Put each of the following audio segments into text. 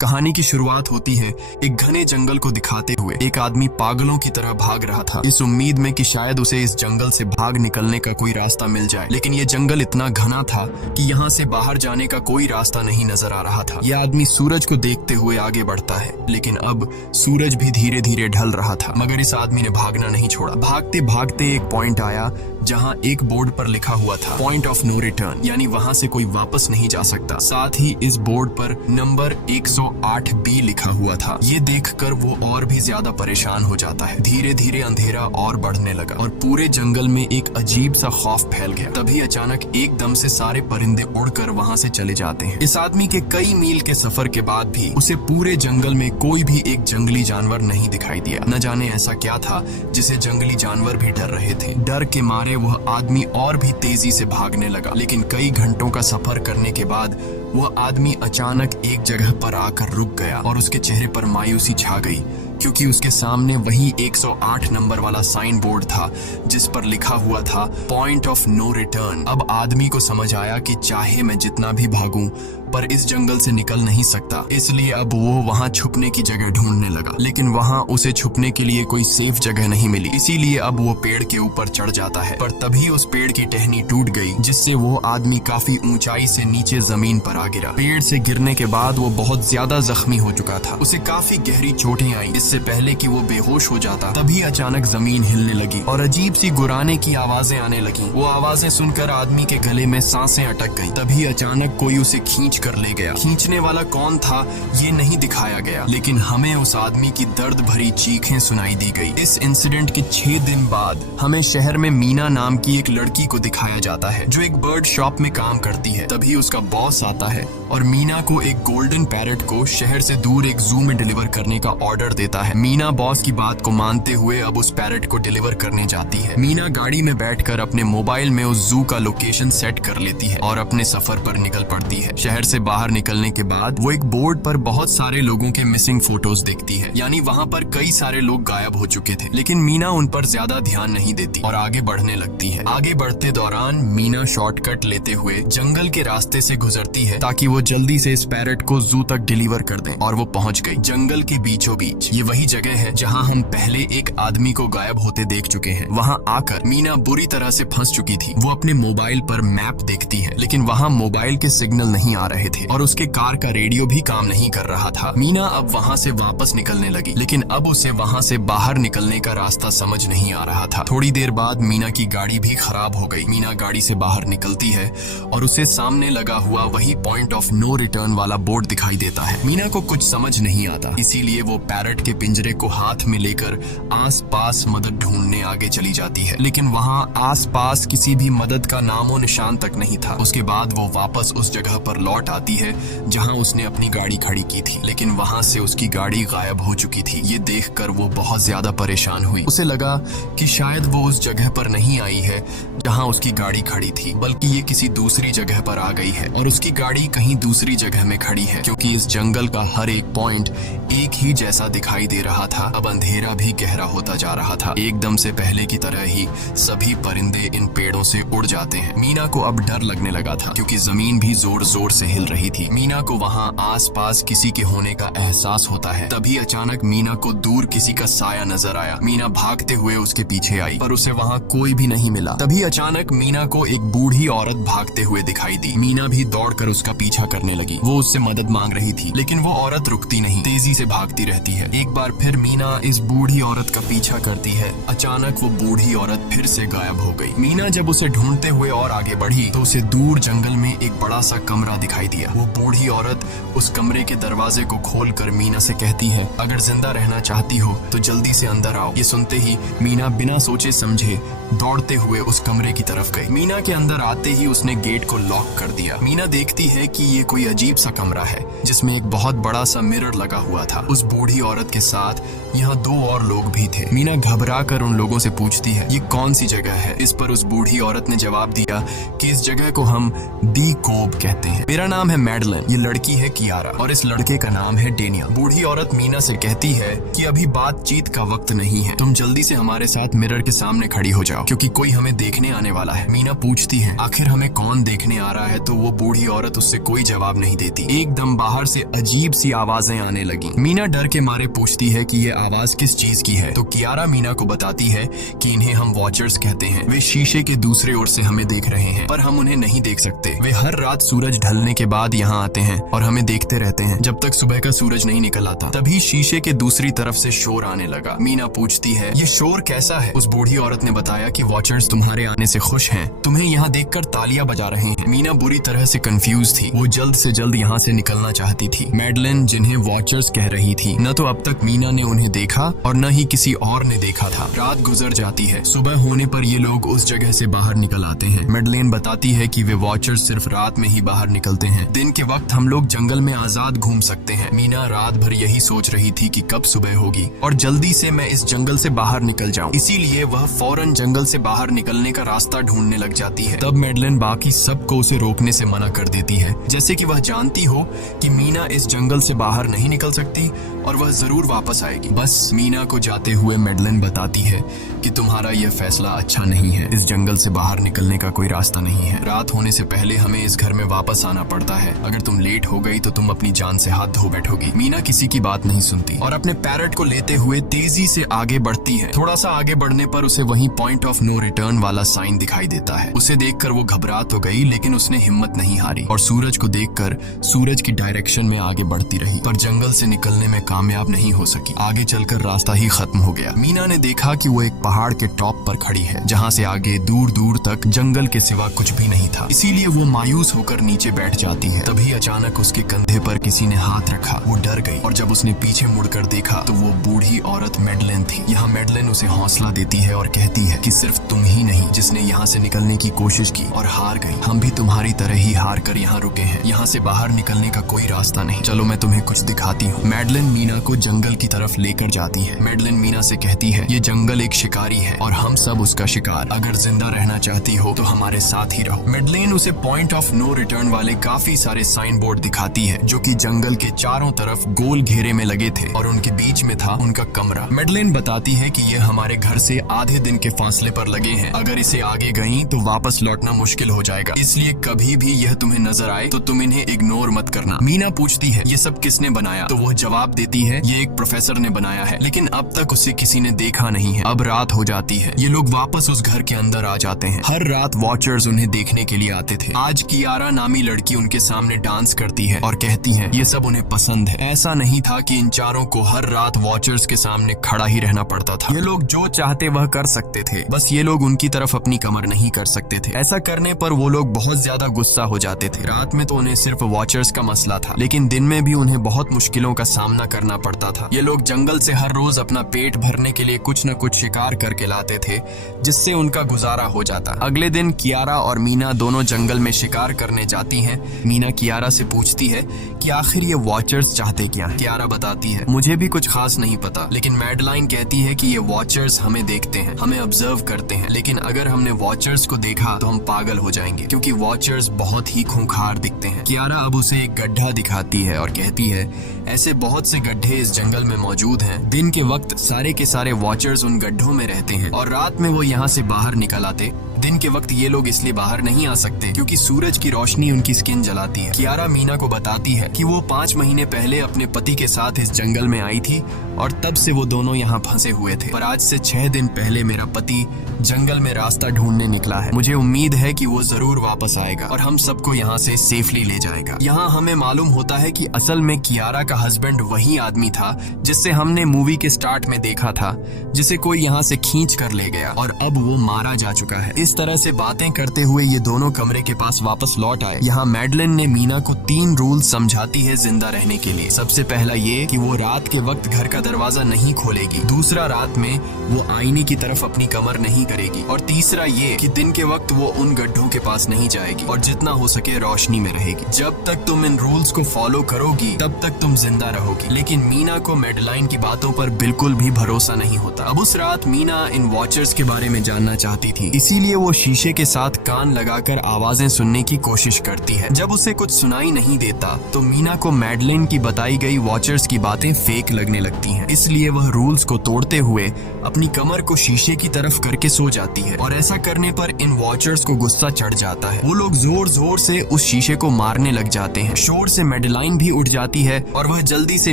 कहानी की शुरुआत होती है एक घने जंगल को दिखाते हुए। एक आदमी पागलों की तरह भाग रहा था, इस उम्मीद में कि शायद उसे इस जंगल से भाग निकलने का कोई रास्ता मिल जाए। लेकिन ये जंगल इतना घना था कि यहाँ से बाहर जाने का कोई रास्ता नहीं नजर आ रहा था। यह आदमी सूरज को देखते हुए आगे बढ़ता है, लेकिन अब सूरज भी धीरे धीरे ढल रहा था। मगर इस आदमी ने भागना नहीं छोड़ा। भागते भागते एक पॉइंट आया जहाँ एक बोर्ड पर लिखा हुआ था पॉइंट ऑफ नो रिटर्न, यानी वहाँ से कोई वापस नहीं जा सकता। साथ ही इस बोर्ड पर नंबर 108B लिखा हुआ था। ये देखकर वो और भी ज्यादा परेशान हो जाता है। धीरे धीरे अंधेरा और बढ़ने लगा और पूरे जंगल में एक अजीब सा खौफ फैल गया। तभी अचानक एकदम से सारे परिंदे उड़कर वहाँ से चले जाते हैं। इस आदमी के कई मील के सफर के बाद भी उसे पूरे जंगल में कोई भी एक जंगली जानवर नहीं दिखाई दिया। न जाने ऐसा क्या था जिसे जंगली जानवर भी डर रहे थे। डर के मारे वह आदमी और भी तेजी से भागने लगा। लेकिन कई घंटों का सफर करने के बाद वह आदमी अचानक एक जगह पर आकर रुक गया और उसके चेहरे पर मायूसी छा गई, क्योंकि उसके सामने वही 108 नंबर वाला साइन बोर्ड था जिस पर लिखा हुआ था पॉइंट ऑफ नो रिटर्न। अब आदमी को समझ आया कि चाहे मैं जितना भी भागूं पर इस जंगल से निकल नहीं सकता। इसलिए अब वो वहाँ छुपने की जगह ढूंढने लगा, लेकिन वहाँ उसे छुपने के लिए कोई सेफ जगह नहीं मिली। इसीलिए अब वो पेड़ के ऊपर चढ़ जाता है, पर तभी उस पेड़ की टहनी टूट गई, जिससे वो आदमी काफी ऊंचाई से नीचे जमीन पर आ गिरा। पेड़ से गिरने के बाद वो बहुत ज्यादा जख्मी हो चुका था। उसे काफी गहरी चोटें आई। इससे पहले कि वो बेहोश हो जाता, तभी अचानक जमीन हिलने लगी और अजीब सी गुर्राने की आवाजें आने लगी। वो आवाजें सुनकर आदमी के गले में सांसें अटक गईं। तभी अचानक कोई उसे खींच कर ले गया। खींचने वाला कौन था ये नहीं दिखाया गया, लेकिन हमें उस आदमी की दर्द भरी चीखें सुनाई दी गई। इस इंसिडेंट के 6 दिन बाद हमें शहर में मीना नाम की एक लड़की को दिखाया जाता है, जो एक बर्ड शॉप में काम करती है। तभी उसका बॉस आता है और मीना को एक गोल्डन पैरट को शहर से दूर एक जू में डिलीवर करने का ऑर्डर देता है। मीना बॉस की बात को मानते हुए अब उस पैरट को डिलीवर करने जाती है। मीना गाड़ी में बैठकर अपने मोबाइल में उस जू का लोकेशन सेट कर लेती है और अपने सफर पर निकल पड़ती है। शहर से बाहर निकलने के बाद वो एक बोर्ड पर बहुत सारे लोगों के मिसिंग फोटोज देखती है, यानी वहाँ पर कई सारे लोग गायब हो चुके थे। लेकिन मीना उन पर ज्यादा ध्यान नहीं देती और आगे बढ़ने लगती है। आगे बढ़ते दौरान मीना शॉर्टकट लेते हुए जंगल के रास्ते से गुजरती है ताकि वो जल्दी से इस पैरट को जू तक डिलीवर कर दें, और वो पहुंच गई जंगल के बीचों बीच। ये वही जगह है जहां हम पहले एक आदमी को गायब होते देख चुके हैं। वहां आकर मीना बुरी तरह से फंस चुकी थी। वो अपने मोबाइल पर मैप देखती है, लेकिन वहां मोबाइल के सिग्नल नहीं आ रहे थे और उसके कार का रेडियो भी काम नहीं कर रहा था। मीना अब वहां से वापस निकलने लगी, लेकिन अब उसे वहां से बाहर निकलने का रास्ता समझ नहीं आ रहा था। थोड़ी देर बाद मीना की गाड़ी भी खराब हो गई। मीना गाड़ी से बाहर निकलती है और उसे सामने लगा हुआ वही पॉइंट ऑफ नो रिटर्न वाला बोर्ड दिखाई देता है। मीना को कुछ समझ नहीं आता, इसीलिए वो पैरट के पिंजरे को हाथ में लेकर आसपास मदद ढूंढने आगे चली जाती है, लेकिन वहां आसपास किसी भी मदद का नामो निशान तक नहीं था। उसके बाद वो वापस उस जगह पर लौट आती है जहां उसने अपनी गाड़ी खड़ी की थी, लेकिन वहां से उसकी गाड़ी गायब हो चुकी थी। ये देखकर वो बहुत ज्यादा परेशान हुई। उसे लगा कि शायद वो उस जगह पर नहीं आई है जहां उसकी गाड़ी खड़ी थी, बल्कि ये किसी दूसरी जगह पर आ गई है और उसकी गाड़ी कहीं दूसरी जगह में खड़ी है, क्योंकि इस जंगल का हर एक पॉइंट एक ही जैसा दिखाई दे रहा था। अब अंधेरा भी गहरा होता जा रहा था। एकदम से पहले की तरह ही सभी परिंदे इन पेड़ों से उड़ जाते हैं। मीना को अब डर लगने लगा था, क्योंकि जमीन भी जोर जोर से हिल रही थी। मीना को वहाँ आसपास किसी के होने का एहसास होता है। तभी अचानक मीना को दूर किसी का साया नजर आया। मीना भागते हुए उसके पीछे आई, पर उसे वहाँ कोई भी नहीं मिला। तभी अचानक मीना को एक बूढ़ी औरत भागते हुए दिखाई दी। मीना भी दौड़कर उसका पीछा करने लगी। वो उससे मदद मांग रही थी, लेकिन वो औरत रुकती नहीं, तेजी से भागती रहती है। एक बार फिर मीना इस बूढ़ी औरत का पीछा करती है। अचानक वो बूढ़ी औरत फिर से गायब हो गई। मीना जब उसे ढूंढते हुए और आगे बढ़ी तो उसे दूर जंगल में एक बड़ा सा कमरा दिखाई दिया। वो बूढ़ी औरत उस कमरे के दरवाजे को खोलकर मीना से कहती है, अगर जिंदा रहना चाहती हो तो जल्दी से अंदर आओ। ये सुनते ही मीना बिना सोचे समझे दौड़ते हुए उस कमरे की तरफ गई। मीना के अंदर आते ही उसने गेट को लॉक कर दिया। मीना देखती है कि ये कोई अजीब सा कमरा है जिसमें एक बहुत बड़ा सा मिरर लगा हुआ था। उस बूढ़ी औरत के के साथ यहाँ 2 और लोग भी थे। मीना घबरा कर उन लोगों से पूछती है ये कौन सी जगह है। इस पर उस बूढ़ी औरत ने जवाब दिया कि इस जगह को हम दी कोब कहते हैं। मेरा नाम है मैडलिन, ये लड़की है कियारा और इस लड़के का नाम है डेनियल। बूढ़ी औरत मीना से कहती है कि अभी बातचीत का वक्त नहीं है, तुम जल्दी से हमारे साथ मिरर के सामने खड़ी हो जाओ क्योंकि कोई हमें देखने आने वाला है। मीना पूछती है आखिर हमें कौन देखने आ रहा है, तो वो बूढ़ी औरत उससे कोई जवाब नहीं देती। एकदम बाहर से अजीब सी आवाजें आने लगी। मीना डर के मारे पूछती है कि ये आवाज किस चीज की है, तो कियारा मीना को बताती है कि इन्हें हम वॉचर्स कहते हैं। वे शीशे के दूसरे ओर से हमें देख रहे हैं पर हम उन्हें नहीं देख सकते। वे हर रात सूरज ढलने के बाद यहाँ आते हैं और हमें देखते रहते हैं जब तक सुबह का सूरज नहीं निकल आता। तभी शीशे के दूसरी तरफ से शोर आने लगा। मीना पूछती है ये शोर कैसा है। उस बूढ़ी औरत ने बताया कि वॉचर्स तुम्हारे आने से खुश हैं, तुम्हें यहाँ देखकर तालियां बजा रहे हैं। मीना बुरी तरह से कंफ्यूज थी, वो जल्द से जल्द यहाँ से निकलना चाहती थी। मैडलिन जिन्हें वॉचर्स कह रही थी, न तो अब तक मीना ने उन्हें देखा और न ही किसी और ने देखा था। रात गुजर जाती है, सुबह होने पर ये लोग उस जगह से बाहर निकल आते हैं। मैडलिन बताती है कि वे वॉचर्स सिर्फ रात में ही बाहर निकलते हैं, दिन के वक्त हम लोग जंगल में आजाद घूम सकते हैं। मीना रात भर यही सोच रही थी कि कब सुबह होगी और जल्दी से मैं इस जंगल से बाहर निकल जाऊं। इसीलिए वह फौरन जंगल से बाहर निकलने का रास्ता ढूंढने लग जाती है। तब मैडलिन बाकी सबको उसे रोकने से मना कर देती है, जैसे कि वह जानती हो कि मीना इस जंगल से बाहर नहीं निकल सकती और वह जरूर वापस आएगी। बस मीना को जाते हुए मैडलिन बताती है कि तुम्हारा यह फैसला अच्छा नहीं है, इस जंगल से बाहर निकलने का कोई रास्ता नहीं है। रात होने से पहले हमें इस घर में वापस आना पड़ता है, अगर तुम लेट हो गई तो तुम अपनी जान से हाथ धो बैठोगी। मीना किसी की बात नहीं सुनती और अपने पैरट को लेते हुए तेजी से आगे बढ़ती है। थोड़ा सा आगे बढ़ने पर उसे वहीं पॉइंट ऑफ नो रिटर्न वाला साइन दिखाई देता है। उसे देखकर वो घबरा तो गई लेकिन उसने हिम्मत नहीं हारी और सूरज को देखकर सूरज की डायरेक्शन में आगे बढ़ती रही, पर जंगल से निकलने में कामयाब नहीं हो सकी। आगे चलकर रास्ता ही खत्म हो गया। मीना ने देखा कि वो एक पहाड़ के टॉप पर खड़ी है, जहाँ से आगे दूर दूर तक जंगल के सिवा कुछ भी नहीं था। इसीलिए वो मायूस होकर नीचे बैठ जाती है। तभी अचानक उसके कंधे पर किसी ने हाथ रखा। वो डर गई और जब उसने पीछे मुड़कर देखा तो वो बूढ़ी औरत मैडलिन थी। यहाँ मैडलिन उसे हौसला देती है और कहती है कि सिर्फ तुम ही नहीं जिसने यहाँ से निकलने की कोशिश की और हार गई, हम भी तुम्हारी तरह ही हार कर यहाँ रुके हैं। यहाँ से बाहर निकलने का कोई रास्ता नहीं, चलो मैं तुम्हें कुछ दिखाती हूँ। मैडलिन मीना को जंगल की तरफ लेकर जाती है। मैडलिन मीना से कहती है ये जंगल एक शिकारी है और हम सब उसका शिकार, अगर जिंदा रहना चाहती हो तो हमारे साथ ही रहो। मैडलिन उसे पॉइंट ऑफ नो रिटर्न वाले काफी सारे साइन बोर्ड दिखाती है जो कि जंगल के चारों तरफ गोल घेरे में लगे थे और उनके बीच में था उनका कमरा। मैडलिन बताती है कि ये हमारे घर से आधे दिन के फासले पर लगे हैं, अगर इसे आगे गई तो वापस लौटना मुश्किल हो जाएगा, इसलिए कभी भी यह तुम्हें नजर आए तो तुम इन्हें इग्नोर मत करना। मीना पूछती है ये सब किसने बनाया, तो वो जवाब देती है ये एक प्रोफेसर ने बनाया है, लेकिन अब तक उसे किसी ने देखा नहीं है। अब रात हो जाती है, ये लोग वापस उस घर के अंदर आ जाते हैं। हर रात वॉचर्स उन्हें देखने के लिए आते थे। आज कियारा नामी लड़की उनके सामने डांस करती है और कहती है ये सब उन्हें पसंद है। ऐसा नहीं था कि इन चारों को हर रात वॉचर्स के सामने खड़ा ही रहना पड़ता था, ये लोग जो चाहते वह कर सकते थे, बस ये लोग उनकी तरफ अपनी कमर नहीं कर सकते थे। ऐसा करने पर वो लोग बहुत ज्यादा गुस्सा हो जाते थे। रात में तो उन्हें सिर्फ वॉचर्स का मसला था, लेकिन दिन में भी उन्हें बहुत मुश्किलों का सामना करना पड़ता था। ये लोग जंगल से हर रोज अपना पेट भरने के लिए कुछ न कुछ शिकार करके लाते थे जिससे उनका गुजारा हो जाता। अगले दिन कियारा और मीना दोनों जंगल में शिकार करने जाती हैं। मीना कियारा से पूछती है कि आखिर ये वॉचर्स चाहते क्या हैं? कियारा बताती है मुझे भी कुछ खास नहीं पता, लेकिन मैडलाइन कहती है कि ये वॉचर्स हमें देखते हैं, हमें ऑब्जर्व करते हैं, लेकिन अगर हमने वॉचर्स को देखा तो हम पागल हो जाएंगे क्योंकि वॉचर्स बहुत ही खूंखार दिखते हैं। कियारा अब उसे एक गड्ढा दिखाती है और कहती है ऐसे बहुत से गड्ढे इस जंगल में मौजूद हैं। दिन के वक्त सारे के सारे वॉचर्स उन गड्ढों में रहते हैं और रात में वो यहाँ से बाहर निकल आते। दिन के वक्त ये लोग इसलिए बाहर नहीं आ सकते क्योंकि सूरज की रोशनी उनकी स्किन जलाती है। कियारा मीना को बताती है कि वो 5 महीने पहले अपने पति के साथ इस जंगल में आई थी और तब से वो दोनों यहाँ फंसे हुए थे, पर आज से 6 दिन पहले मेरा पति जंगल में रास्ता ढूंढने निकला है। मुझे उम्मीद है कि वो जरूर वापस आएगा और हम सबको यहाँ से सेफली ले जाएगा। यहाँ हमें मालूम होता है कि असल में कियारा का हस्बैंड वही आदमी था जिससे हमने मूवी के स्टार्ट में देखा था, जिसे कोई यहाँ से खींच कर ले गया और अब वो मारा जा चुका है। इस इस तरह से बातें करते हुए ये दोनों कमरे के पास वापस लौट आए। यहाँ मैडलिन ने मीना को 3 रूल समझाती है जिंदा रहने के लिए। सबसे पहला ये कि वो रात के वक्त घर का दरवाजा नहीं खोलेगी। दूसरा, रात में वो आईने की तरफ अपनी कमर नहीं करेगी। और तीसरा ये कि दिन के वक्त वो उन गड्ढों के पास नहीं जाएगी और जितना हो सके रोशनी में रहेगी। जब तक तुम इन रूल्स को फॉलो करोगी तब तक तुम जिंदा रहोगी। लेकिन मीना को मैडलाइन की बातों पर बिल्कुल भी भरोसा नहीं होता। अब उस रात मीना इन वॉचर्स के बारे में जानना चाहती थी, इसीलिए वो शीशे के साथ कान लगाकर आवाजें सुनने की कोशिश करती है। जब उसे कुछ सुनाई नहीं देता तो मीना को मैडलिन की बताई गई वॉचर्स की बातें फेक लगने लगती हैं। इसलिए वह रूल्स को तोड़ते हुए अपनी कमर को शीशे की तरफ करके सो जाती है और ऐसा करने पर इन वॉचर्स को गुस्सा चढ़ जाता है। वो लोग जोर जोर से उस शीशे को मारने लग जाते हैं। शोर से मैडलाइन भी उठ जाती है और वह जल्दी से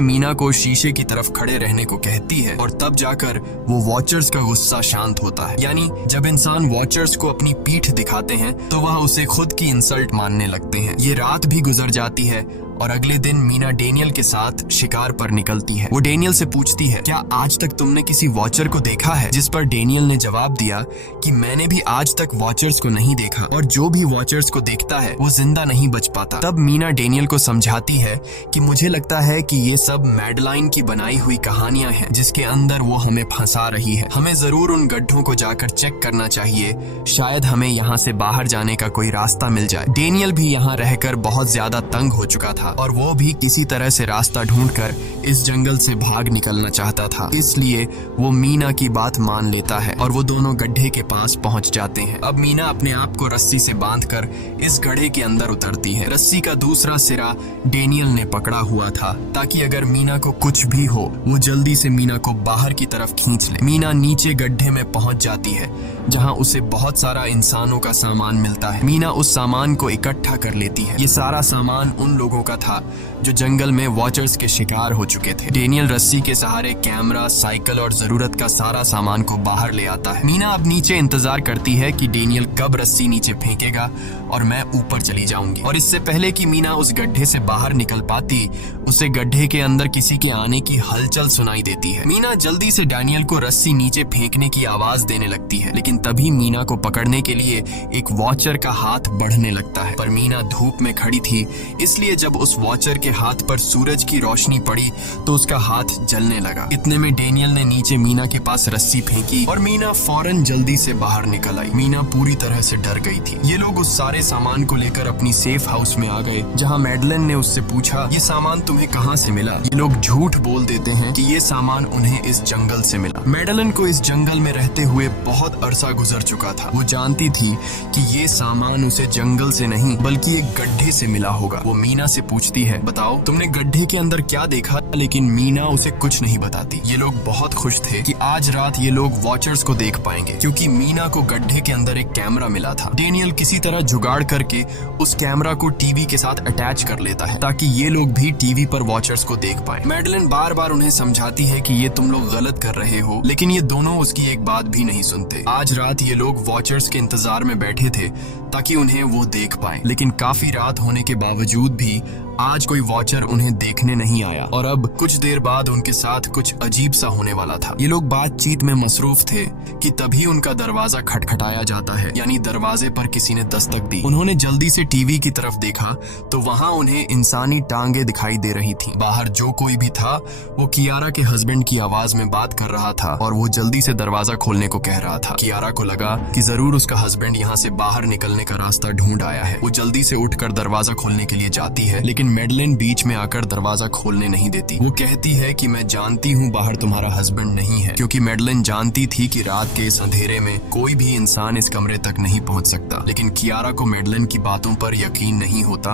मीना को शीशे की तरफ खड़े रहने को कहती है और तब जाकर वो वॉचर्स का गुस्सा शांत होता है। यानी जब इंसान वॉचर्स को अपनी पीठ दिखाते हैं तो वह उसे खुद की इंसल्ट मानने लगते हैं। ये रात भी गुजर जाती है और अगले दिन मीना डेनियल के साथ शिकार पर निकलती है। वो डेनियल से पूछती है, क्या आज तक तुमने किसी वॉचर को देखा है? जिस पर डेनियल ने जवाब दिया कि मैंने भी आज तक वॉचर्स को नहीं देखा और जो भी वॉचर्स को देखता है वो जिंदा नहीं बच पाता। तब मीना डेनियल को समझाती है कि मुझे लगता है कि ये सब मैडलाइन की बनाई हुई कहानियां हैं जिसके अंदर वो हमें फंसा रही है। हमें जरूर उन गड्ढों को जाकर चेक करना चाहिए, शायद हमें यहाँ से बाहर जाने का कोई रास्ता मिल जाए। डेनियल भी यहाँ रहकर बहुत ज्यादा तंग हो चुका था और वो भी किसी तरह से रास्ता ढूंढकर इस जंगल से भाग निकलना चाहता था। इसलिए वो मीना की बात मान लेता है और वो दोनों गड्ढे के पास पहुंच जाते हैं। अब मीना अपने आप को रस्सी से बांधकर इस गड्ढे के अंदर उतरती है। रस्सी का दूसरा सिरा डेनियल ने पकड़ा हुआ था ताकि अगर मीना को कुछ भी हो वो जल्दी से मीना को बाहर की तरफ खींच ले। मीना नीचे गड्ढे में पहुंच जाती है जहां उसे बहुत सारा इंसानों का सामान मिलता है। मीना उस सामान को इकट्ठा कर लेती है। ये सारा सामान उन लोगों का था जो जंगल में वॉचर्स के शिकार हो चुके थे। डेनियल रस्सी के सहारे कैमरा, साइकिल और जरूरत का सारा सामान को बाहर ले आता है। मीना अब नीचे इंतजार करती है कि डेनियल कब रस्सी नीचे फेंकेगा और मैं ऊपर चली जाऊंगी। और इससे पहले कि मीना उस गड्ढे से बाहर निकल पाती, उसे गड्ढे के अंदर किसी के आने की हलचल सुनाई देती है। मीना जल्दी से डेनियल को रस्सी नीचे फेंकने की आवाज देने लगती है, लेकिन तभी मीना को पकड़ने के लिए एक वॉचर का हाथ बढ़ने लगता है। पर मीना धूप में खड़ी थी, इसलिए जब उस वॉचर के हाथ पर सूरज की रोशनी पड़ी तो उसका हाथ जलने लगा। इतने में डेनियल ने नीचे मीना के पास रस्सी फेंकी और मीना फौरन जल्दी से बाहर निकल आई। मीना पूरी तरह से डर गई थी। ये लोग उस सारे सामान को लेकर अपनी सेफ हाउस में आ गए, जहां मैडलिन ने उससे पूछा, ये सामान तुम्हें कहां से मिला? ये लोग झूठ बोल देते हैं कि ये सामान उन्हें इस जंगल से मिला। मैडलिन को इस जंगल में रहते हुए बहुत अरसा गुजर चुका था। वो जानती थी कि ये सामान उसे जंगल से नहीं बल्कि एक गड्ढे से मिला होगा। वो मीना से पूछती है, बताओ तुमने गड्ढे के अंदर क्या देखा? लेकिन मीना उसे कुछ नहीं बताती। ये लोग बहुत खुश थे कि आज रात ये लोग वॉचर्स को देख पाएंगे, क्योंकि मीना को गड्ढे के अंदर एक कैमरा मिला था। डेनियल किसी तरह जुगाड़ करके उस कैमरा को टीवी के साथ अटैच कर लेता है ताकि ये लोग भी टीवी पर वॉचर्स को देख पाए। मैडलिन बार बार उन्हें समझाती है कि ये तुम लोग गलत कर रहे हो, लेकिन ये दोनों उसकी एक बात भी नहीं सुनते। आज रात ये लोग वॉचर्स के इंतजार में बैठे थे ताकि उन्हें वो देख पाए, लेकिन काफी रात होने के बावजूद भी आज कोई वॉचर उन्हें देखने नहीं आया और अब कुछ देर बाद उनके साथ कुछ अजीब सा होने वाला था। ये लोग बातचीत में मसरूफ थे कि तभी उनका दरवाजा खटखटाया जाता है, यानी दरवाजे पर किसी ने दस्तक दी। उन्होंने जल्दी से टीवी की तरफ देखा तो वहां उन्हें इंसानी टांगे दिखाई दे रही थी। बाहर जो कोई भी था वो कियारा के हस्बैंड की आवाज में बात कर रहा था और वो जल्दी से दरवाजा खोलने को कह रहा था। कियारा को लगा कि जरूर उसका हस्बैंड यहाँ से बाहर निकलने का रास्ता ढूंढ आया है। वो जल्दी से उठकर दरवाजा खोलने के लिए जाती है, लेकिन मैडलिन बीच में आकर दरवाजा खोलने नहीं देती। वो कहती है कि मैं जानती हूँ बाहर तुम्हारा हस्बैंड नहीं है, क्योंकि मैडलिन जानती थी कि रात के इस अंधेरे में कोई भी इंसान इस कमरे तक नहीं पहुंच सकता। लेकिन कियारा को मैडलिन की बातों पर यकीन नहीं होता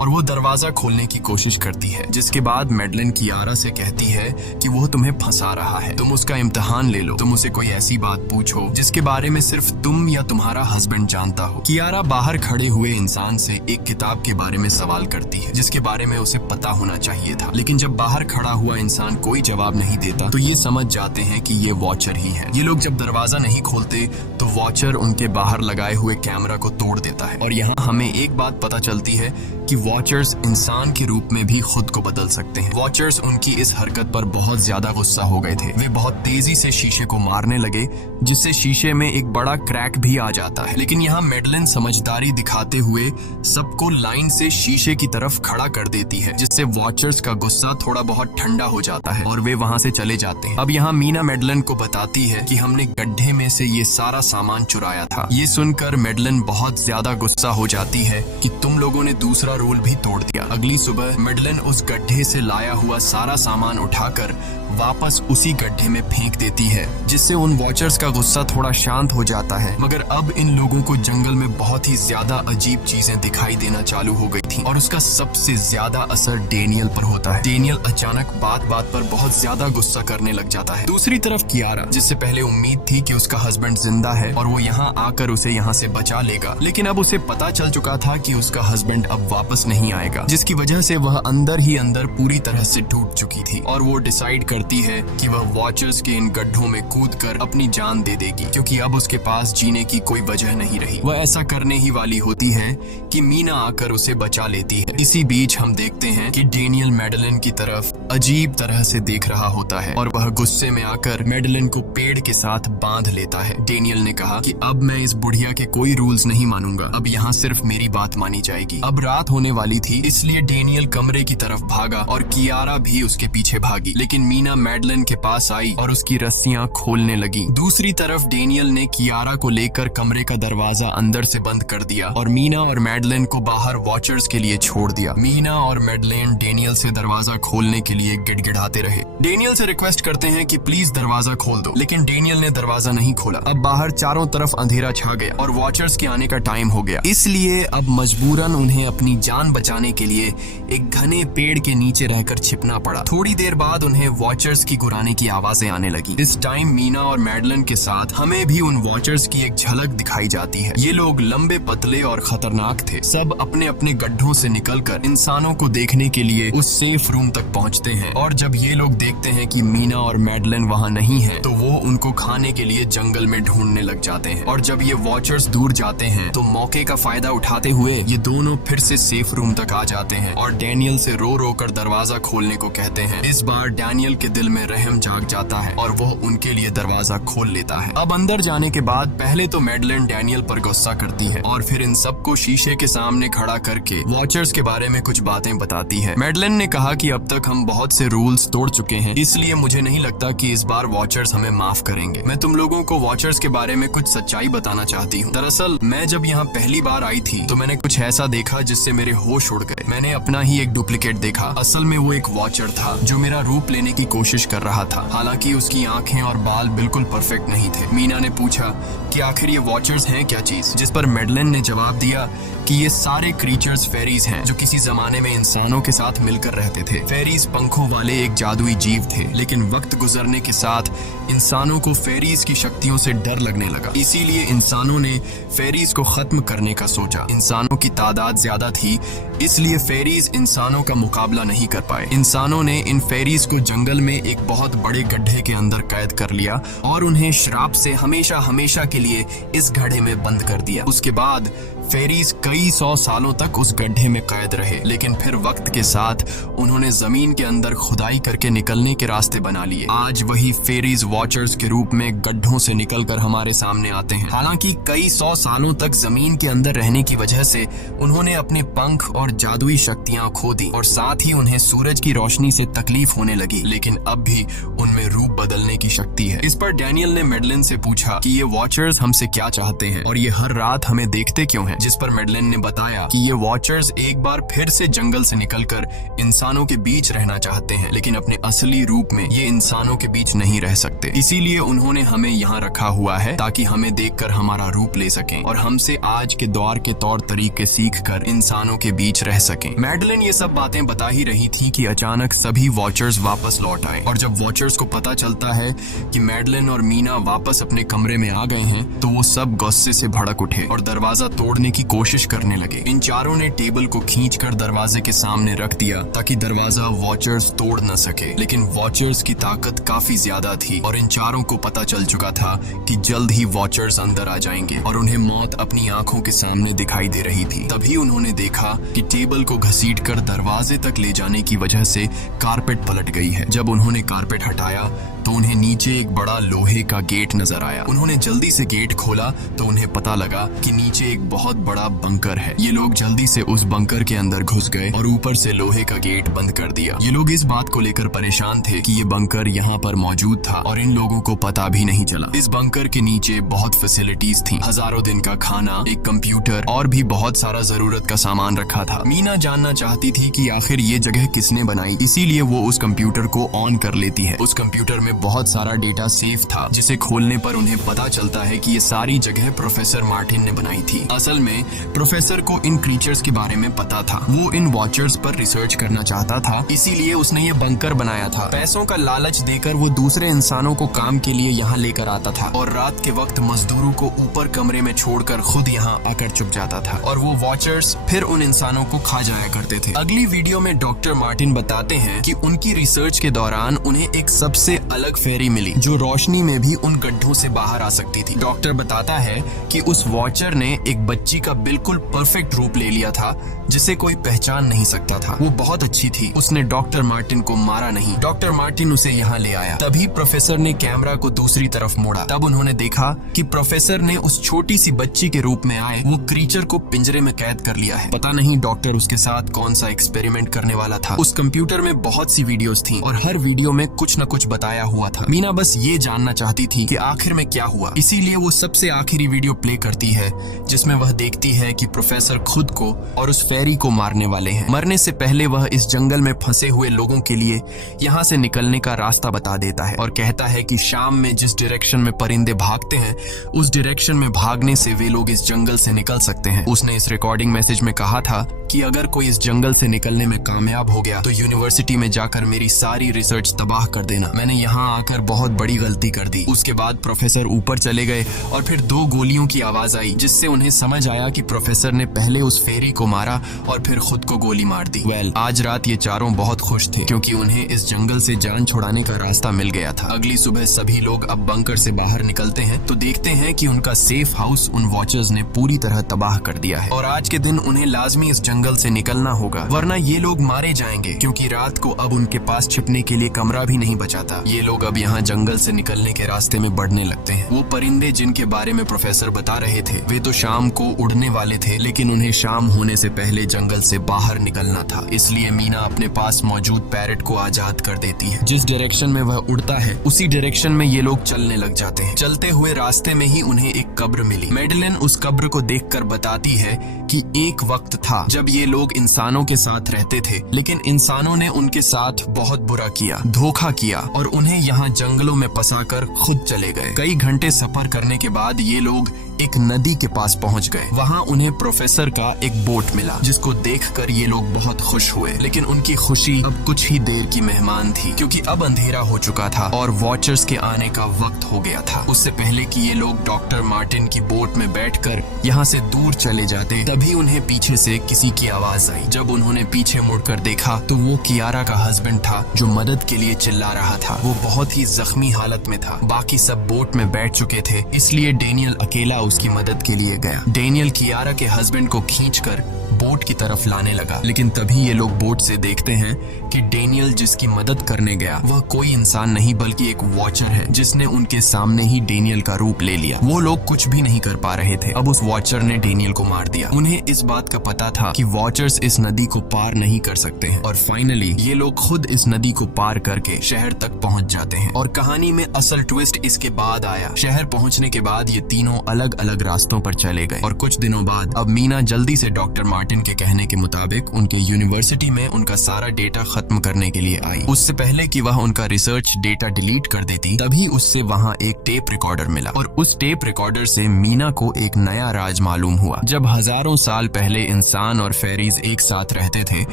और वो दरवाजा खोलने की कोशिश करती है, जिसके बाद मैडलिन कियारा से कहती है कि वो तुम्हें फंसा रहा है, तुम उसका इम्तिहान ले लो, तुम उसे कोई ऐसी बात पूछो जिसके बारे में सिर्फ तुम या तुम्हारा हस्बैंड जानता हो। कियारा बाहर खड़े हुए इंसान से एक किताब के बारे में सवाल करती है जिसके के बारे में उसे पता होना चाहिए था, लेकिन जब बाहर खड़ा हुआ इंसान कोई जवाब नहीं देता तो ये समझ जाते हैं कि ये वॉचर ही है। ये लोग जब दरवाजा नहीं खोलते तो वॉचर उनके बाहर लगाए हुए कैमरा को तोड़ देता है। और यहाँ हमें एक बात पता चलती है कि वॉचर्स इंसान के रूप में भी खुद को बदल सकते हैं। वॉचर्स उनकी इस हरकत पर बहुत ज्यादा गुस्सा हो गए थे। वे बहुत तेजी से शीशे को मारने लगे, जिससे शीशे में एक बड़ा क्रैक भी आ जाता है। लेकिन यहाँ मेडलिन समझदारी दिखाते हुए सबको लाइन से शीशे की तरफ खड़ा कर देती है, जिससे वॉचर्स का गुस्सा थोड़ा बहुत ठंडा हो जाता है और वे वहाँ से चले जाते हैं। अब यहाँ मीना मेडलिन को बताती है कि हमने गड्ढे में से ये सारा सामान चुराया था। ये सुनकर मेडलिन बहुत ज्यादा गुस्सा हो जाती है कि तुम लोगों ने दूसरा रूल भी तोड़ दिया। अगली सुबह मेडलिन उस गड्ढे से लाया हुआ सारा सामान उठाकर वापस उसी गड्ढे में फेंक देती है, जिससे उन वॉचर्स का गुस्सा थोड़ा शांत हो जाता है। मगर अब इन लोगों को जंगल में बहुत ही ज्यादा अजीब चीजें दिखाई देना चालू हो गई थी और उसका सबसे ज्यादा असर डेनियल पर होता है। डेनियल अचानक बात बात पर बहुत ज्यादा गुस्सा करने लग जाता है। दूसरी तरफ कियारा, जिससे पहले उम्मीद थी कि उसका हस्बैंड जिंदा है और वो यहाँ आकर उसे यहाँ से बचा लेगा, लेकिन अब उसे पता चल चुका था कि उसका हस्बैंड अब वापस नहीं आएगा, जिसकी वजह से वह अंदर ही अंदर पूरी तरह से टूट चुकी थी और वो डिसाइड करती है कि वह वॉचर्स के इन गड्ढों में कूदकर अपनी जान दे देगी, क्योंकि अब उसके पास जीने की कोई वजह नहीं रही। वह ऐसा करने ही वाली होती है कि मीना आकर उसे बचा लेती है। इसी बीच हम देखते हैं कि डेनियल मेडलिन की तरफ अजीब तरह से देख रहा होता है और वह गुस्से में आकर मेडलिन को पेड़ के साथ बांध लेता है। डेनियल ने कहा कि अब मैं इस बुढ़िया के कोई रूल्स नहीं मानूंगा, अब यहाँ सिर्फ मेरी बात मानी जाएगी। अब रात होने वाली थी, इसलिए डेनियल कमरे की तरफ भागा और कियारा भी उसके पीछे भागी, लेकिन मीना मेडलिन के पास आई और उसकी रस्सियां खोलने लगी। दूसरी तरफ डेनियल ने कियारा को लेकर कमरे का दरवाजा अंदर से बंद कर दिया और मीना और मेडलिन को बाहर वॉचर्स के लिए छोड़ दिया। मीना और मेडलिन डेनियल से दरवाजा खोलने के लिए गिड़गिड़ाते रहे। डेनियल से रिक्वेस्ट करते हैं कि प्लीज दरवाजा खोल दो, लेकिन डेनियल ने दरवाजा नहीं खोला। अब बाहर चारों तरफ अंधेरा छा गया और वॉचर्स के आने का टाइम हो गया, इसलिए अब मजबूरन उन्हें अपनी जान बचाने के लिए एक घने पेड़ के नीचे रहकर छिपना पड़ा। थोड़ी देर बाद उन्हें वॉचर्स की गुराने की आवाजें आने लगी। इस टाइम मीना और मेडलिन के साथ हमें भी उन वॉचर्स की एक झलक दिखाई जाती है। ये लोग लंबे पतले और खतरनाक थे। सब अपने अपने गड्ढों से निकलकर इंसानों को देखने के लिए उस सेफ रूम तक पहुंचते हैं और जब ये लोग देखते हैं कि मीना और मेडलिन वहां नहीं है तो वो उनको खाने के लिए जंगल में ढूंढने लग जाते हैं। और जब ये वॉचर्स दूर जाते हैं तो मौके का फायदा उठाते हुए ये दोनों फिर से सेफ रूम तक आ जाते हैं और डेनियल से रो रो कर दरवाजा खोलने को कहते हैं। इस बार डेनियल के दिल में रहम जाग जाता है और वो उनके लिए दरवाजा खोल लेता है। अब अंदर जाने के बाद पहले तो मेडलिन डेनियल पर गुस्सा करती है और फिर इन सबको शीशे के सामने खड़ा करके वॉचर्स के बारे में कुछ बातें बताती है। मेडलिन ने कहा कि अब तक हम बहुत से रूल्स तोड़ चुके हैं, इसलिए मुझे नहीं लगता कि इस बार वॉचर्स हमें माफ करेंगे। मैं तुम लोगों को वॉचर्स के बारे में कुछ सच्चाई बताना चाहती हूँ। दरअसल मैं जब यहाँ पहली बार आई थी तो मैंने कुछ ऐसा देखा जिससे मेरे होश उड़ गए। मैंने अपना ही एक डुप्लीकेट देखा। असल में वो एक वॉचर था जो मेरा रूप लेने की कोशिश कर रहा था। हालांकि उसकी आंखें और बाल बिल्कुल परफेक्ट नहीं थे। मीना ने पूछा कि आखिर ये वॉचर्स हैं क्या चीज, जिस पर मेडलिन ने जवाब दिया कि ये सारे क्रीचर्स फेरीज हैं जो किसी जमाने में इंसानों के साथ मिलकर रहते थे। फेरीज पंखों वाले एक जादुई जीव थे, लेकिन वक्त गुजरने के साथ इंसानों को फेरीज की शक्तियों से डर लगने लगा। इसीलिए इंसानों ने फेरीज को खत्म करने का सोचा। इंसानों की तादाद ज्यादा थी, इसलिए फेरीज इंसानों का मुकाबला नहीं कर पाए। इंसानों ने इन फेरीज को जंगल में एक बहुत बड़े गड्ढे के अंदर कैद कर लिया और उन्हें श्राप से हमेशा हमेशा के लिए इस गड्ढे में बंद कर दिया। उसके बाद फेरीज कई 100 सालों तक उस गड्ढे में कैद रहे, लेकिन फिर वक्त के साथ उन्होंने जमीन के अंदर खुदाई करके निकलने के रास्ते बना लिए। आज वही फेरीज वॉचर्स के रूप में गड्ढों से निकलकर हमारे सामने आते हैं। हालांकि कई 100 सालों तक जमीन के अंदर रहने की वजह से उन्होंने अपने पंख और जादुई शक्तियां खो दी और साथ ही उन्हें सूरज की रोशनी से तकलीफ होने लगी, लेकिन अब भी उनमें रूप बदलने की शक्ति है। इस पर डेनियल ने मेडलिन से पूछा कि ये वॉचर्स हमसे क्या चाहते हैं और ये हर रात हमें देखते क्यों हैं, जिस पर मेडलिन ने बताया कि ये वॉचर्स एक बार फिर से जंगल से निकलकर इंसानों के बीच रहना चाहते हैं, लेकिन अपने असली रूप में ये इंसानों के बीच नहीं रह सकते। इसीलिए उन्होंने हमें यहाँ रखा हुआ है ताकि हमें देखकर हमारा रूप ले सकें और हमसे आज के दौर के तौर तरीके सीखकर इंसानों के बीच रह सकें। मेडलिन ये सब बातें बता ही रही थी कि अचानक सभी वॉचर्स वापस लौट आए और जब वॉचर्स को पता चलता है कि मेडलिन और मीना वापस अपने कमरे में आ गए हैं तो वो सब गुस्से से भड़क उठे और दरवाजा तोड़ने खोलने की कोशिश करने लगे। इन चारों ने टेबल को खींचकर दरवाजे के सामने रख दिया ताकि दरवाजा वॉचर्स तोड़ न सके, लेकिन वॉचर्स की ताकत काफी ज्यादा थी और इन चारों को पता चल चुका था कि जल्द ही वॉचर्स अंदर आ जाएंगे और उन्हें मौत अपनी आंखों के सामने दिखाई दे रही थी। तभी उन्होंने देखा कि टेबल को घसीटकर दरवाजे तक ले जाने की वजह से कारपेट पलट गई है। जब उन्होंने कारपेट हटाया तो उन्हें नीचे एक बड़ा लोहे का गेट नजर आया। उन्होंने जल्दी से गेट खोला तो उन्हें पता लगा कि नीचे एक बहुत बड़ा बंकर है। ये लोग जल्दी से उस बंकर के अंदर घुस गए और ऊपर से लोहे का गेट बंद कर दिया। ये लोग इस बात को लेकर परेशान थे कि ये बंकर यहाँ पर मौजूद था और इन लोगों को पता भी नहीं चला। इस बंकर के नीचे बहुत फैसिलिटीज थी, हजारों दिन का खाना, एक कंप्यूटर और भी बहुत सारा जरूरत का सामान रखा था। मीना जानना चाहती थी कि आखिर ये जगह किसने बनाई, इसीलिए वो उस कंप्यूटर को ऑन कर लेती है। उस कंप्यूटर में बहुत सारा डेटा सेफ था, जिसे खोलने पर उन्हें पता चलता है कि ये सारी जगह प्रोफेसर मार्टिन ने बनाई थी। असल में प्रोफेसर को इन क्रीचर्स के बारे में पता था। वो इन वॉचर्स पर रिसर्च करना चाहता था, इसीलिए उसने ये बंकर बनाया था। पैसों का लालच देकर वो दूसरे इंसानों को काम के लिए यहाँ लेकर आता था और रात के वक्त मजदूरों को ऊपर कमरे में छोड़कर खुद यहाँ आकर चुप जाता था और वो वॉचर्स फिर उन इंसानों को खा जाया करते थे। अगली वीडियो में डॉक्टर मार्टिन बताते हैं कि उनकी रिसर्च के दौरान उन्हें एक सबसे अलग फेरी मिली जो रोशनी में भी उन गड्ढों से बाहर आ सकती थी। डॉक्टर बताता है कि उस वॉचर ने एक बच्ची का बिल्कुल परफेक्ट रूप ले लिया था जिसे कोई पहचान नहीं सकता था। वो बहुत अच्छी थी, उसने डॉक्टर मार्टिन को मारा नहीं। डॉक्टर मार्टिन उसे यहाँ ले आया। तभी प्रोफेसर ने कैमरा को दूसरी तरफ मोड़ा। तब उन्होंने देखा कि प्रोफेसर ने उस छोटी सी बच्ची के रूप में आए वो क्रीचर को पिंजरे में कैद कर लिया है। पता नहीं डॉक्टर उसके साथ कौन सा एक्सपेरिमेंट करने वाला था। उस कंप्यूटर में बहुत सी वीडियोस थी और हर वीडियो में कुछ न कुछ बताया हुआ था। मीना बस ये जानना चाहती थी कि आखिर में क्या हुआ, इसीलिए वो सबसे आखिरी वीडियो प्ले करती है जिसमें वह देखती है कि प्रोफेसर खुद को और उस फेरी को मारने वाले हैं। मरने से पहले वह इस जंगल में फंसे हुए लोगों के लिए यहाँ से निकलने का रास्ता बता देता है और कहता है कि शाम में जिस डायरेक्शन में परिंदे भागते हैं उस डायरेक्शन में भागने से वे लोग इस जंगल से निकल सकते हैं। उसने इस रिकॉर्डिंग मैसेज में कहा था कि अगर कोई इस जंगल से निकलने में कामयाब हो गया तो यूनिवर्सिटी में जाकर मेरी सारी रिसर्च तबाह कर देना। मैंने यहाँ आकर बहुत बड़ी गलती कर दी। उसके बाद प्रोफेसर ऊपर चले गए और फिर 2 गोलियों की आवाज आई जिससे उन्हें समझ आया कि प्रोफेसर ने पहले उस फेरी को मारा और फिर खुद को गोली मार दी। आज रात ये चारों बहुत खुश थे क्योंकि उन्हें इस जंगल से जान छुड़ाने का रास्ता मिल गया था। अगली सुबह सभी लोग अब बंकर से बाहर निकलते हैं तो देखते हैं कि उनका सेफ हाउस उन वॉचर्स ने पूरी तरह तबाह कर दिया है और आज के दिन उन्हें लाजमी इस जंगल से निकलना होगा वरना ये लोग मारे जाएंगे क्योंकि रात को अब उनके पास छिपने के लिए कमरा भी नहीं बचा था। ये लोग अब यहाँ जंगल से निकलने के रास्ते में बढ़ने लगते हैं। वो परिंदे जिनके बारे में प्रोफेसर बता रहे थे वे तो शाम को उड़ने वाले थे, लेकिन उन्हें शाम होने से पहले जंगल से बाहर निकलना था। इसलिए मीना अपने पास मौजूद पैरेट को आजाद कर देती है। जिस डायरेक्शन में वह उड़ता है उसी डायरेक्शन में ये लोग चलने लग जाते हैं। चलते हुए रास्ते में ही उन्हें एक कब्र मिली। मैडलिन उस कब्र को देखकर बताती है कि एक वक्त था जब ये लोग इंसानों के साथ रहते थे, लेकिन इंसानों ने उनके साथ बहुत बुरा किया, धोखा किया और उन्हें यहाँ जंगलों में फंसाकर खुद चले गए। कई घंटे सफर करने के बाद ये लोग एक नदी के पास पहुंच गए। वहां उन्हें प्रोफेसर का एक बोट मिला जिसको देखकर ये लोग बहुत खुश हुए, लेकिन उनकी खुशी अब कुछ ही देर की मेहमान थी क्योंकि अब अंधेरा हो चुका था और वॉचर्स के आने का वक्त हो गया था। उससे पहले कि ये लोग डॉक्टर मार्टिन की बोट में बैठकर यहाँ से दूर चले जाते तभी उन्हें पीछे से किसी की आवाज आई। जब उन्होंने पीछे मुड़कर देखा तो वो कियारा का हस्बैंड था जो मदद के लिए चिल्ला रहा था। वो बहुत ही जख्मी हालत में था। बाकी सब बोट में बैठ चुके थे, इसलिए डेनियल अकेला उसकी मदद के लिए गया। डेनियल कियारा के हस्बैंड को खींचकर बोट की तरफ लाने लगा, लेकिन तभी ये लोग बोट से देखते हैं कि डेनियल जिसकी मदद करने गया वह कोई इंसान नहीं बल्कि एक वॉचर है जिसने उनके सामने ही डेनियल का रूप ले लिया। वो लोग कुछ भी नहीं कर पा रहे थे। अब उस वॉचर ने डेनियल को मार दिया। उन्हें इस बात का पता था कि वॉचर्स इस नदी को पार नहीं कर सकते हैं और फाइनली ये लोग खुद इस नदी को पार करके शहर तक पहुंच जाते हैं। और कहानी में असल ट्विस्ट इसके बाद आया। शहर पहुंचने के बाद ये तीनों अलग अलग रास्तों पर चले गए और कुछ दिनों बाद अब मीना जल्दी से डॉक्टर मार्टिन के कहने के मुताबिक उनके यूनिवर्सिटी में उनका सारा डेटा खत्म करने के लिए आई। उससे पहले कि वह उनका रिसर्च डेटा डिलीट कर देती, तभी उससे वहाँ एक टेप रिकॉर्डर मिला और उस टेप रिकॉर्डर से मीना को एक नया राज मालूम हुआ। जब हजारों साल पहले इंसान और फेरीज एक साथ रहते थे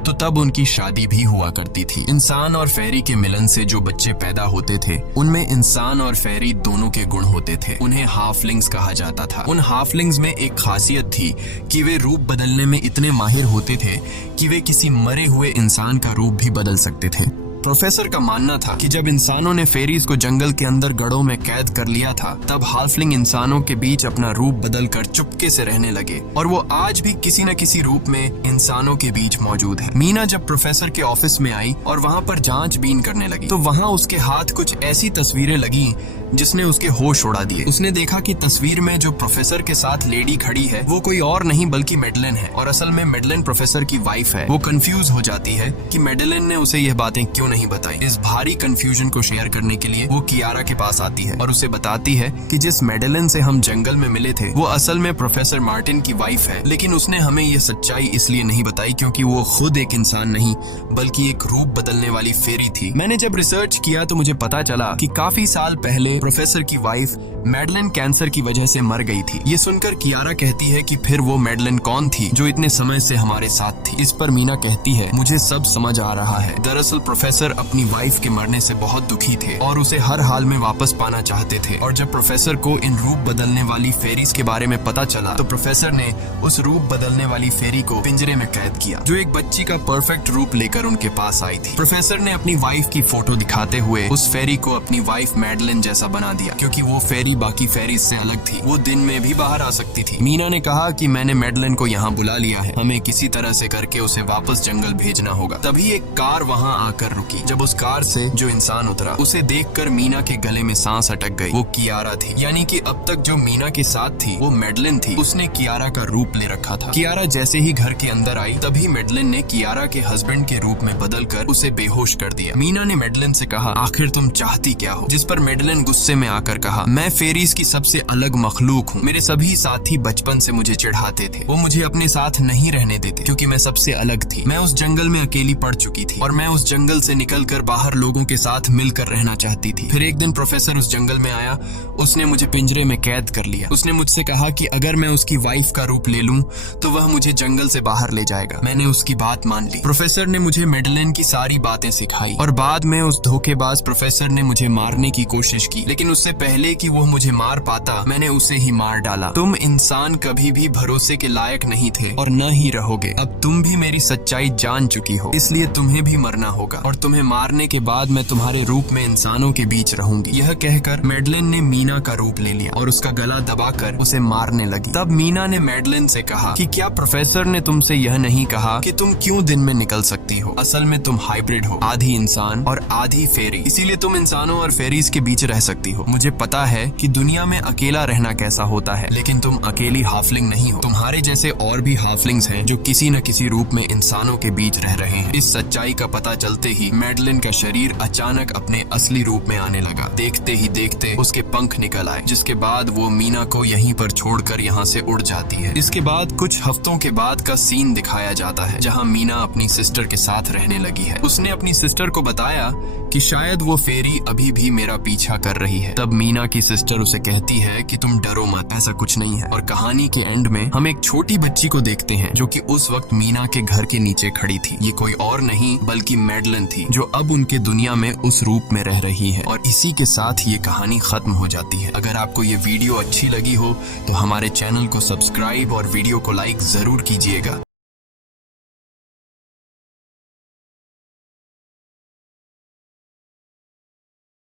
तो तब उनकी शादी भी हुआ करती थी। इंसान और फेरी के मिलन से जो बच्चे पैदा होते थे उनमें इंसान और फेरी दोनों के गुण होते थे। उन्हें हाफलिंग्स कहा जाता था। उन हाफलिंग्स में एक खासियत थी कि वे रूप बदलने में इतने माहिर होते थे कि वे किसी मरे हुए इंसान का रूप भी बदल सकते थे। प्रोफेसर का मानना था कि जब इंसानों ने फेरीज को जंगल के अंदर गढ़ों में कैद कर लिया था, तब हाफलिंग इंसानों के बीच अपना रूप बदलकर चुपके से रहने लगे और वो आज भी किसी न किसी रूप में इंसानों के बीच मौजूद है। मीना जब प्रोफेसर के ऑफिस में आई और वहाँ पर जांचबीन करने लगी तो वहाँ उसके हाथ कुछ ऐसी तस्वीरें लगी जिसने उसके होश उड़ा दिए। उसने देखा कि तस्वीर में जो प्रोफेसर के साथ लेडी खड़ी है वो कोई और नहीं बल्कि मेडलिन है और असल में मेडलिन प्रोफेसर की वाइफ है। वो कंफ्यूज हो जाती है कि मेडलिन ने उसे यह बातें क्यों नहीं बताई। इस भारी कंफ्यूजन को शेयर करने के लिए वो कियारा के पास आती है और उसे बताती है कि जिस मेडलिन से हम जंगल में मिले थे वो असल में प्रोफेसर मार्टिन की वाइफ है, लेकिन उसने हमें ये सच्चाई इसलिए नहीं बताई क्योंकि वो खुद एक इंसान नहीं बल्कि एक रूप बदलने वाली फेरी थी। मैंने जब रिसर्च किया तो मुझे पता चला कि काफी साल पहले प्रोफेसर की वाइफ मेडलिन कैंसर की वजह से मर गई थी। ये सुनकर कियारा कहती है कि फिर वो मेडलिन कौन थी जो इतने समय से हमारे साथ थी। इस पर मीना कहती है, मुझे सब समझ आ रहा है। दरअसल प्रोफेसर अपनी वाइफ के मरने से बहुत दुखी थे और उसे हर हाल में वापस पाना चाहते थे और जब प्रोफेसर को इन रूप बदलने वाली फेरीज के बारे में पता चला तो प्रोफेसर ने उस रूप बदलने वाली फेरी को पिंजरे में कैद किया जो एक बच्ची का परफेक्ट रूप लेकर उनके पास आई थी। प्रोफेसर ने अपनी वाइफ की फोटो दिखाते हुए उस फेरी को अपनी वाइफ मेडलिन जैसा बना दिया क्योंकि वो फेरी बाकी फेरीज से अलग थी। वो दिन में भी बाहर आ सकती थी। मीना ने कहा कि मैंने मेडलिन को यहाँ बुला लिया है, हमें किसी तरह से करके उसे वापस जंगल भेजना होगा। तभी एक कार वहाँ आकर रुकी। जब उस कार से जो इंसान उतरा उसे देखकर मीना के गले में सांस अटक गई। वो कियारा थी, यानी कि अब तक जो मीना के साथ थी वो मेडलिन थी। उसने कियारा का रूप ले रखा था। कियारा जैसे ही घर के अंदर आई तभी मेडलिन ने कियारा के हस्बैंड के रूप में बदलकर उसे बेहोश कर दिया। मीना ने मेडलिन से कहा, आखिर तुम चाहती क्या हो? जिस पर मेडलिन गुस्से में आकर कहा, मैं फेरीज की सबसे अलग मखलूक हूँ। मेरे सभी साथी बचपन से मुझे चिढ़ाते थे। वो मुझे अपने साथ नहीं रहने देते क्योंकि मैं सबसे अलग थी। मैं उस जंगल में अकेली पड़ चुकी थी और मैं उस जंगल से निकलकर बाहर लोगों के साथ मिलकर रहना चाहती थी। फिर एक दिन प्रोफेसर उस जंगल में आया। उसने मुझे पिंजरे में कैद कर लिया। उसने मुझसे कहा कि अगर मैं उसकी वाइफ का रूप ले लूं तो वह मुझे जंगल से बाहर ले जाएगा। मैंने उसकी बात मान ली। प्रोफेसर ने मुझे मेडलिन की सारी बातें सिखाई और बाद में उस धोखेबाज प्रोफेसर ने मुझे मारने की कोशिश की, लेकिन उससे पहले कि वो मुझे मार पाता मैंने उसे ही मार डाला। तुम इंसान कभी भी भरोसे के लायक नहीं थे और न ही रहोगे। अब तुम भी मेरी सच्चाई जान चुकी हो, इसलिए तुम्हें भी मरना होगा और तुम्हें मारने के बाद मैं तुम्हारे रूप में इंसानों के बीच रहूंगी। यह कहकर मेडलिन ने मीना का रूप ले लिया और उसका गला दबाकर उसे मारने लगी। तब मीना ने मेडलिन से कहा कि क्या प्रोफेसर ने तुमसे यह नहीं कहा कि तुम क्यों दिन में निकल सकती हो? असल में तुम हाइब्रिड हो, आधी इंसान और आधी फेरी, इसीलिए तुम इंसानों और फेरीज के बीच रह सकती हो। मुझे पता है कि दुनिया में अकेला रहना कैसा होता है, लेकिन तुम अकेली हाफलिंग नहीं हो। तुम्हारे जैसे और भी हाफलिंग्स हैं जो किसी न किसी रूप में इंसानों के बीच रह रहे हैं। इस सच्चाई का पता चलते ही मेडलिन का शरीर अचानक अपने असली रूप में आने लगा। देखते ही देखते उसके पंख निकल आए, जिसके बाद वो मीना को यहीं पर छोड़कर यहाँ से उड़ जाती है। इसके बाद कुछ हफ्तों के बाद का सीन दिखाया जाता है जहाँ मीना अपनी सिस्टर के साथ रहने लगी है। उसने अपनी सिस्टर को बताया कि शायद वो फेरी अभी भी मेरा पीछा कर रही है। तब मीना की सिस्टर उसे कहती है कि तुम डरो मत, ऐसा कुछ नहीं है। और कहानी के एंड में हम एक छोटी बच्ची को देखते हैं जो कि उस वक्त मीना के घर के नीचे खड़ी थी। ये कोई और नहीं बल्कि मेडलिन थी जो अब उनके दुनिया में उस रूप में रह रही है। और इसी के साथ ये कहानी खत्म हो जाती है। अगर आपको ये वीडियो अच्छी लगी हो तो हमारे चैनल को सब्सक्राइब और वीडियो को लाइक जरूर कीजिएगा।